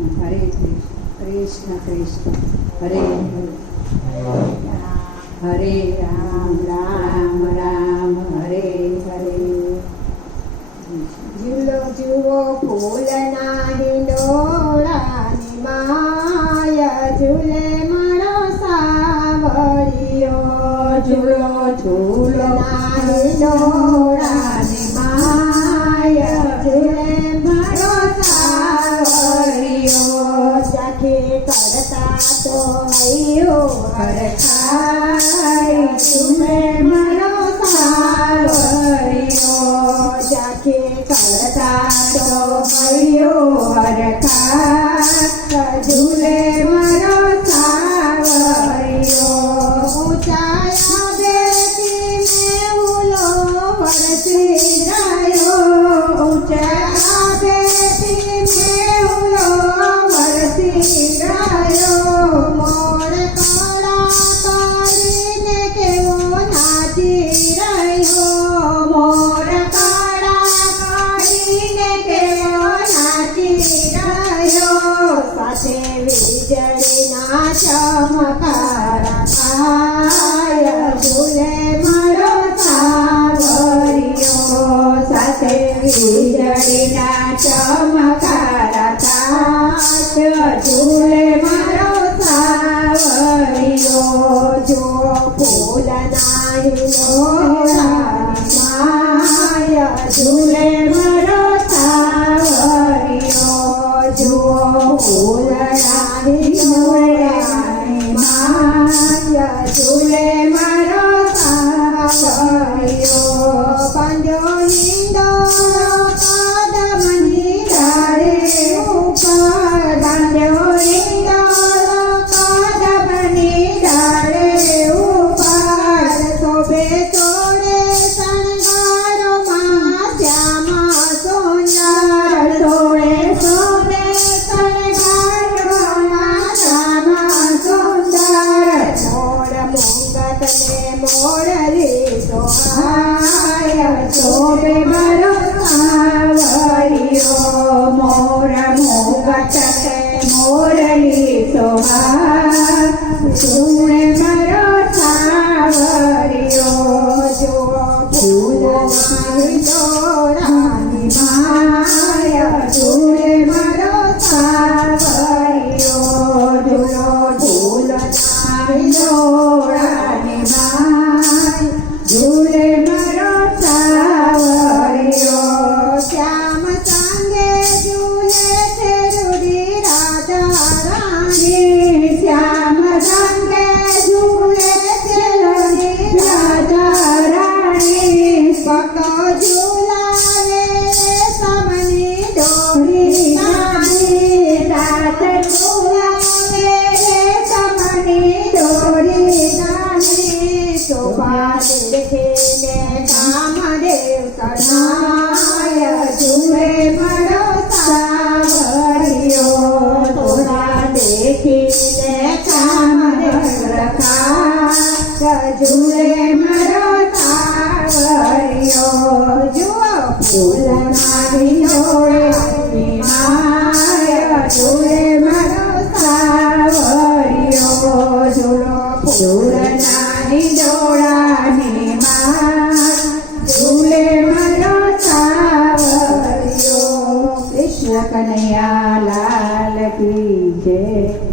હરે કૃષ્ણ કૃષ્ણ હરે હરે રામ રામ રામ હરે હરે જુલો જુઓ ફૂલના હિંડોળાની માયા ઝૂલે મારો સાવરિયો ઝૂલો ઝૂલો ફૂલના के करता तो है हो हर खाए तुम्हें વીજળીના ચમકારા થાય ઝૂલે મારો સાવરિયો સાથે વીજળીના ચમકારા થાય ઝૂલે મારો સાવરિયો જો ફૂલના હિલોરાની માય ઝૂલે ને મોરલી સોહાય શોભે મારો સાવરિયો મોર મુંગત ને મોરલી સોહાય સુણે મારો Oh, Rani Mai, Jure Mai. ઝૂલે મારો જુઓ ફૂલના વિનોળે માય ઝૂલે મારો સાવરિયો ઝૂલો ફૂલના નિડોળાની માં ઝૂલે મારો સાવરિયો કૃષ્ણ કનૈયા લાલ કી જય